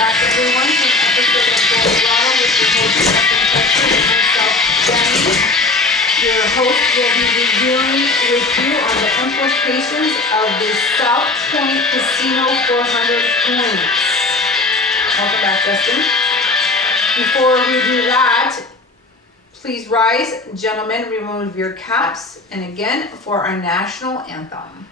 back everyone to an episode of Colorado with your host Justin Fletcher and myself, Jenny. Your host will be reviewing with you on the implications of the South Pointe Casino 400 points. Welcome back, Justin. Before we do that, please rise, gentlemen, remove your caps, and again, for our national anthem.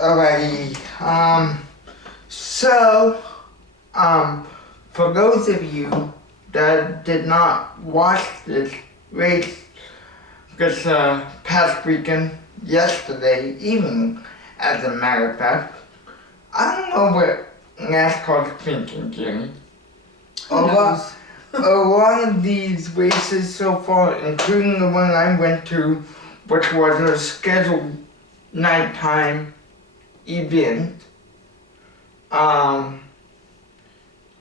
Alrighty, for those of you that did not watch this race this past weekend, yesterday evening, as a matter of fact, I don't know what NASCAR's thinking, Jenny. A lot of these races so far, including the one I went to, which was a scheduled nighttime event,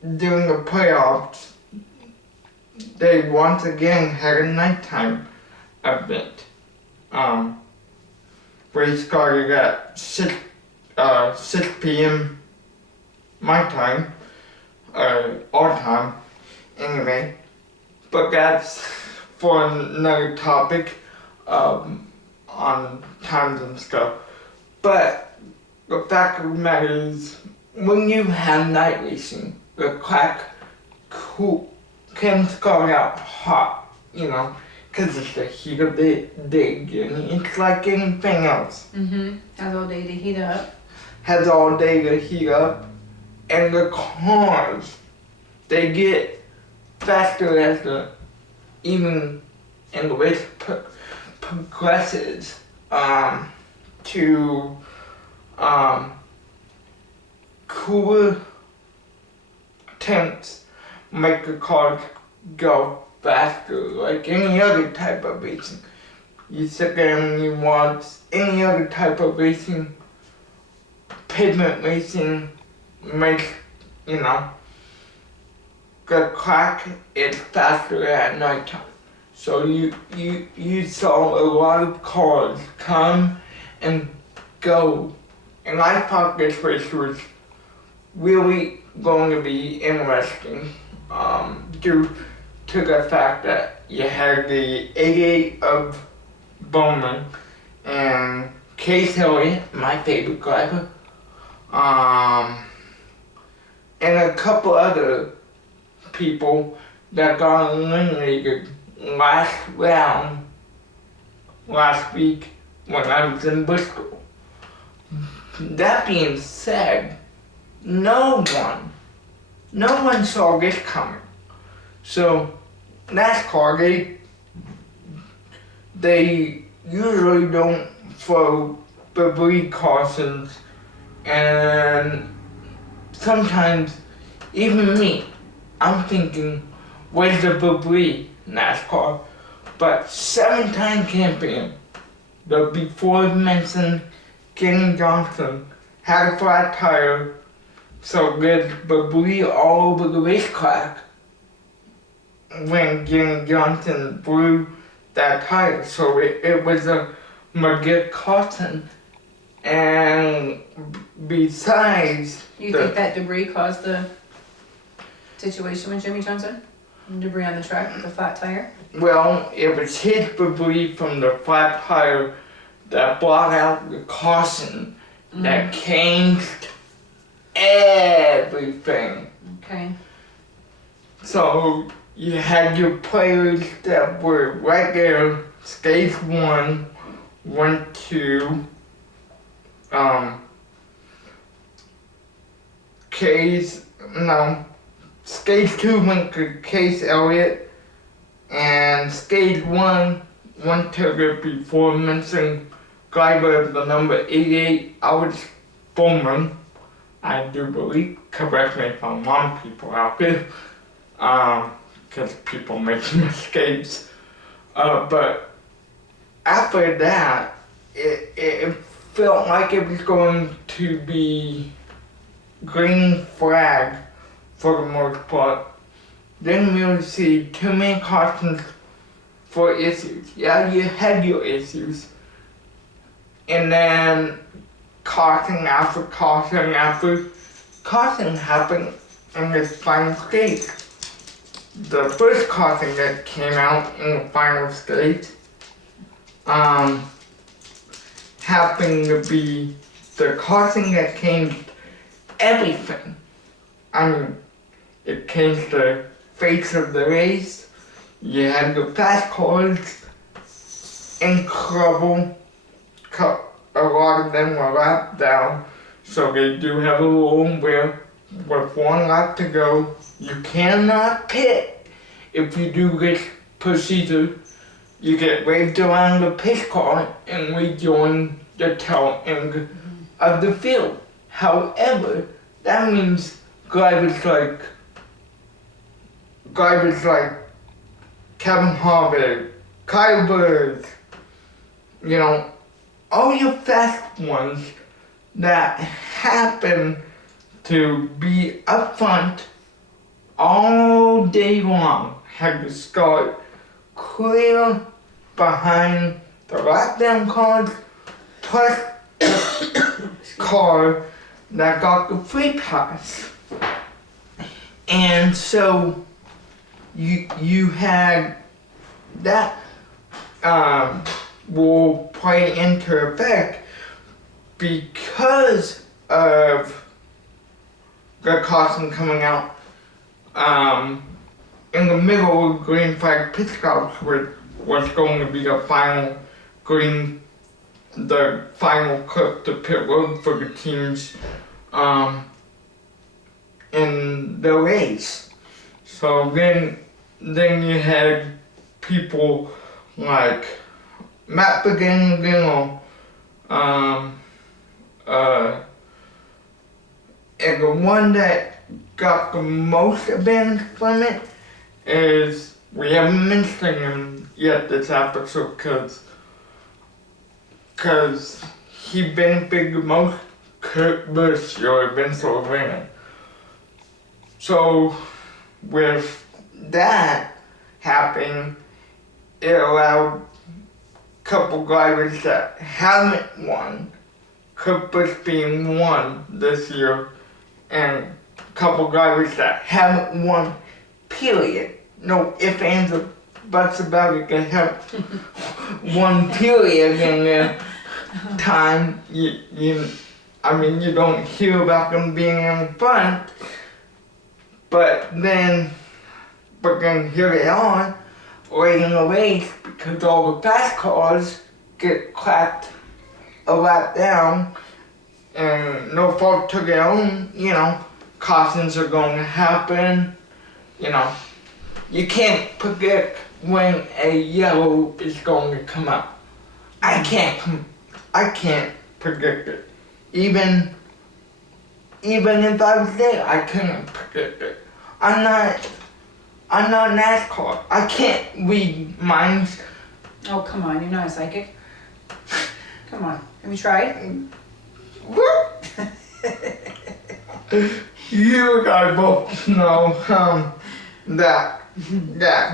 during the playoffs, they once again had a nighttime event. We started at 6 p.m. my time, our time, anyway. But that's for another topic, on times and stuff. But the fact of the matter is, when you have night racing, the track can start out hot, because it's the heat of the day, and it's like anything else. Has all day to heat up. Has all day to heat up, and the cars, they get faster as the even and the race progresses, to cooler temps make the cars go faster, like any other type of racing. You sit there and you watch any other type of racing, pavement racing makes, the track is faster at nighttime. So you saw a lot of cars come and go. And I thought this race was really going to be interesting, due to the fact that you had the 88 of Bowman and Case Elliott, my favorite driver, and a couple other people that got eliminated last week when I was in Bristol. that being said, no one saw this coming. So NASCAR, they usually don't throw debris cautions, and sometimes even me, I'm thinking, where's the debris, NASCAR? But 7-time champion, the before mentioned Kenny Johnson, had a flat tire, so there's debris all over the racetrack when Kenny Johnson blew that tire. So it was a McGill caution. And besides, You think that debris caused the situation with Jimmy Johnson? Debris on the track with the flat tire? well, it was his debris from the flat tire that brought out the caution that changed everything. Okay. So you had your players that were right there, stage 1 went to stage 2 went to Case Elliott, and stage 1 went to the before mentioned driver of the number 88, Alex Bowman, I do believe. Correct me if I'm wrong, people out there, because people make mistakes. But after that, it felt like it was going to be green flag for the most part. Didn't really see too many cautions for issues. Yeah, you had your issues. And then caution after caution after caution happened in this final stage. The first caution that came out in the final stage happened to be the caution that changed everything. I mean, it changed the face of the race. You had the fast cars in trouble. A lot of them were lapped down, so they do have a rule where with 1 lap to go, you cannot pit. If you do this procedure, you get waved around the pit car and rejoin the tail end of the field. However, that means drivers like Kevin Harvick, Kyle Busch, all your fast ones that happen to be up front all day long had to start clear behind the lockdown cars plus the car that got the free pass. And so you had that will play into effect because of the caution coming out in the middle of green flag pit stops, which was going to be the final clip to pit road for the teams in the race. So then you had people like Matt Begin, and the one that got the most advantage from it is, we haven't mentioned him yet this episode because he benefited the most, Kurt Busch, your eventual winner. So with that happening, it allowed a couple drivers that haven't won, Kurt Busch being one this year, and a couple drivers that haven't won, period. No ifs, ands, or buts about it, they haven't won, period, in their time. You don't hear about them being in front, but then here they are, late in the race, because all the fast cars get clapped a lap down, and no fault to their own, cautions are going to happen, you can't predict when a yellow is going to come up. I can't predict it. Even if I was there, I couldn't predict it. I'm not NASCAR. I can't read minds. Oh, come on, you're not a psychic. Come on, have you tried? You guys both know that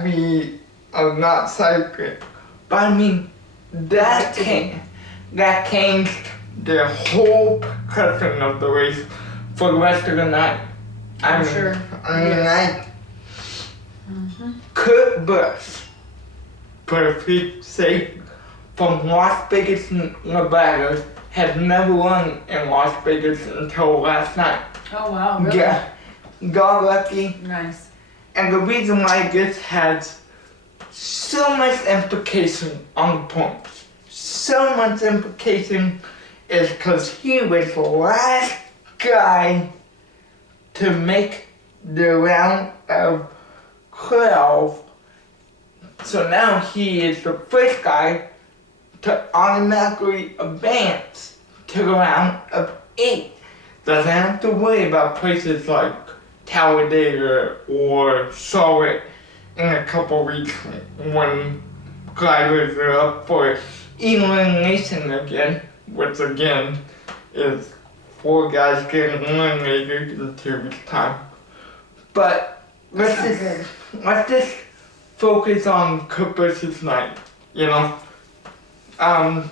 we are not psychic. But I mean, that changed the whole perception of the race for the rest of the night. I Kurt Busch, perfect safe from Las Vegas, Nevada, had never run in Las Vegas until last night. Oh wow, really? Yeah, got lucky. Nice. And the reason why this has so much implication on the points, so much implication, is because he was the last guy to make the round of 12. So now he is the first guy to automatically advance to the round of 8. Doesn't have to worry about places like Talladega or Charlotte in a couple weeks when drivers are up for elimination again, which again is 4 guys getting eliminated in 2 weeks' time. But let's just focus on Kurt Busch's night,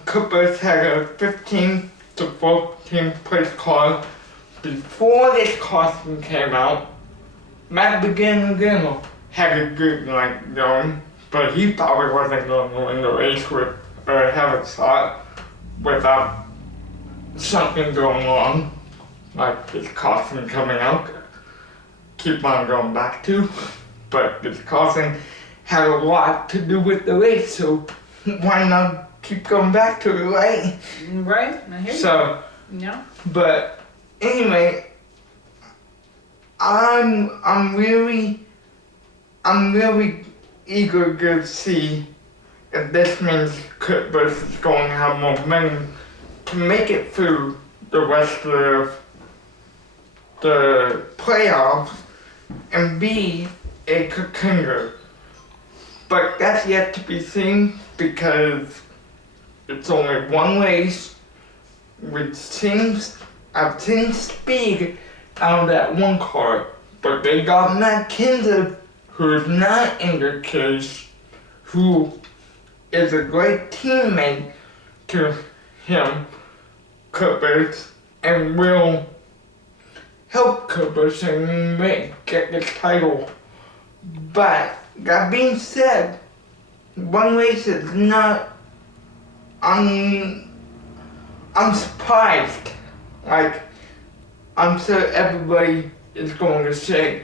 Kurt Busch had a 15th to 14th place car. Before this caution came out, Matt Begin had a good night going, but he probably wasn't going to win the race or have a shot without something going on, like this caution coming out. Keep on going back to, but this caution had a lot to do with the race, so why not keep going back to it, right? Right, I hear you. So, yeah. But anyway, I'm really eager to see if this means Kurt Busch is going to have momentum to make it through the rest of the playoffs and be a contender. But that's yet to be seen because it's only one race, which seems I've seen speed out of that one car, but they got Matt Kenseth, who is not in the case, who is a great teammate to him, Kurt Busch, and will help Kurt Busch and get this title. But that being said, one race is not. I'm surprised. Like, I'm sure everybody is going to say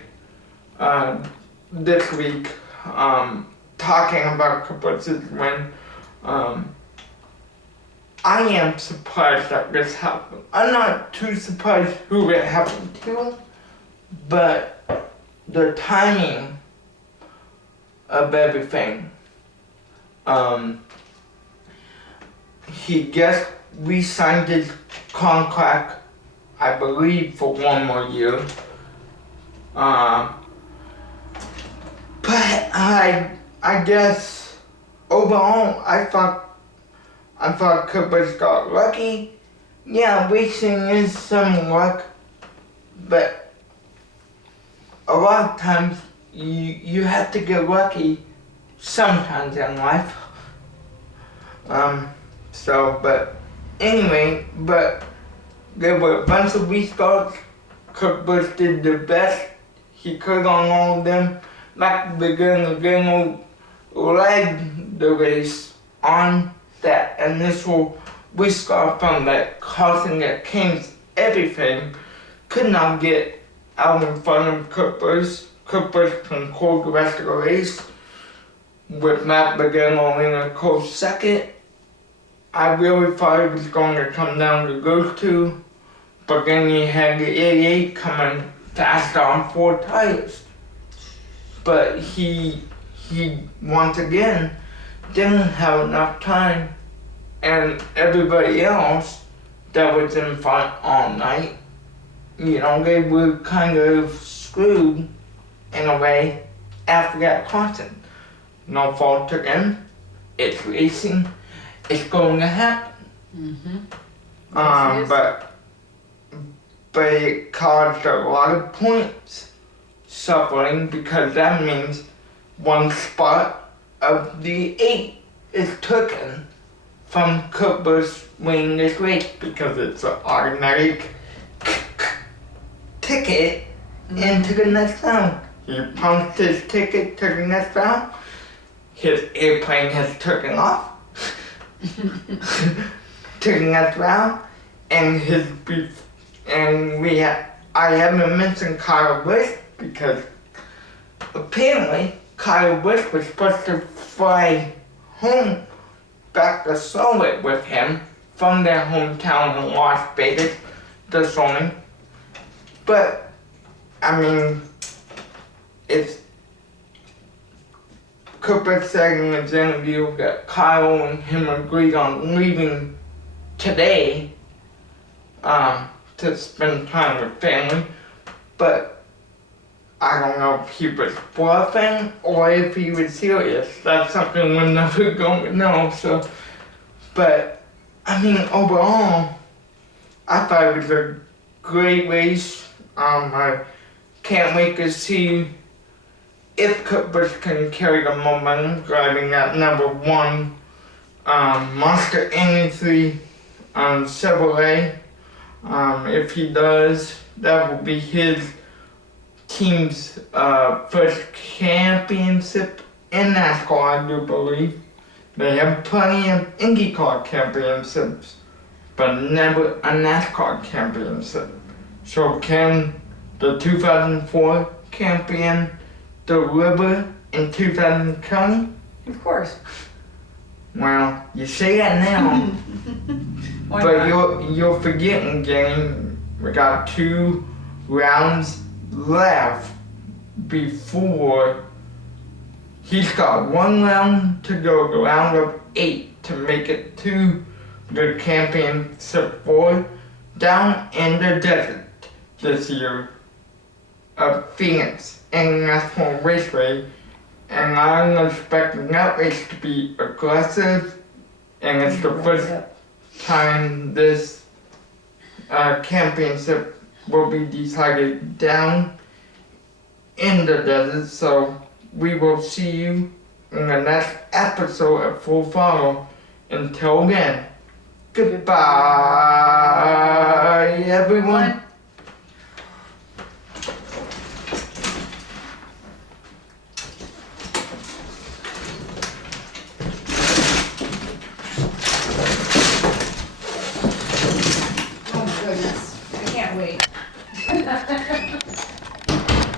this week, talking about Kurt Busch's win. I am surprised that this happened. I'm not too surprised who it happened to, but the timing of everything. He just re-signed his contract, I believe, for 1 more year. But I guess overall, I thought Kurt Busch got lucky. Yeah, racing is some luck, but a lot of times you have to get lucky sometimes in life. But anyway, there were a bunch of restarts. Kurt Busch did the best he could on all of them. Matt Begin led the race on that initial restart from that caution that changed everything. Could not get out in front of Kurt Busch. Kurt Busch controlled the rest of the race with Matt Begin in a close second. I really thought it was going to come down to those two, but then you had the 88 coming fast on 4 tires. But he once again didn't have enough time, and everybody else that was in front all night, they were kind of screwed in a way after that caution. No fault to them. It's racing. It's going to happen. Yes, it is. But it caused a lot of points suffering, because that means one spot of the 8 is taken from Cooper's winning this race, because it's an automatic ticket into the next round. He punched his ticket to the next round. His airplane has taken off to the next round, and I haven't mentioned Kyle Busch, because apparently Kyle Busch was supposed to fly home back to Charlotte with him from their hometown in Las Vegas this morning. But I mean, it's Cooper said in his interview that Kyle and him agreed on leaving today to spend time with family, but I don't know if he was bluffing or if he was serious. That's something we're never going to know. So, but I mean, overall, I thought it was a great race. I can't wait to see if Cooper can carry the momentum driving that number 1 Monster Energy Chevrolet. If he does, that will be his team's first championship in NASCAR, I do believe. They have plenty of IndyCar championships, but never a NASCAR championship. So can the 2004 champion deliver in 2020? Of course. Well, you say that now, Why but not? you're forgetting, Jenny. We got 2 rounds left before he's got 1 round to go, the round of 8, to make it to the championship 4 down in the desert this year of Phoenix International Raceway, and I'm expecting that race to be aggressive, and it's the first time this championship will be decided down in the desert. So we will see you in the next episode of Full Throttle. Until then, goodbye everyone. Oh my goodness, I can't wait.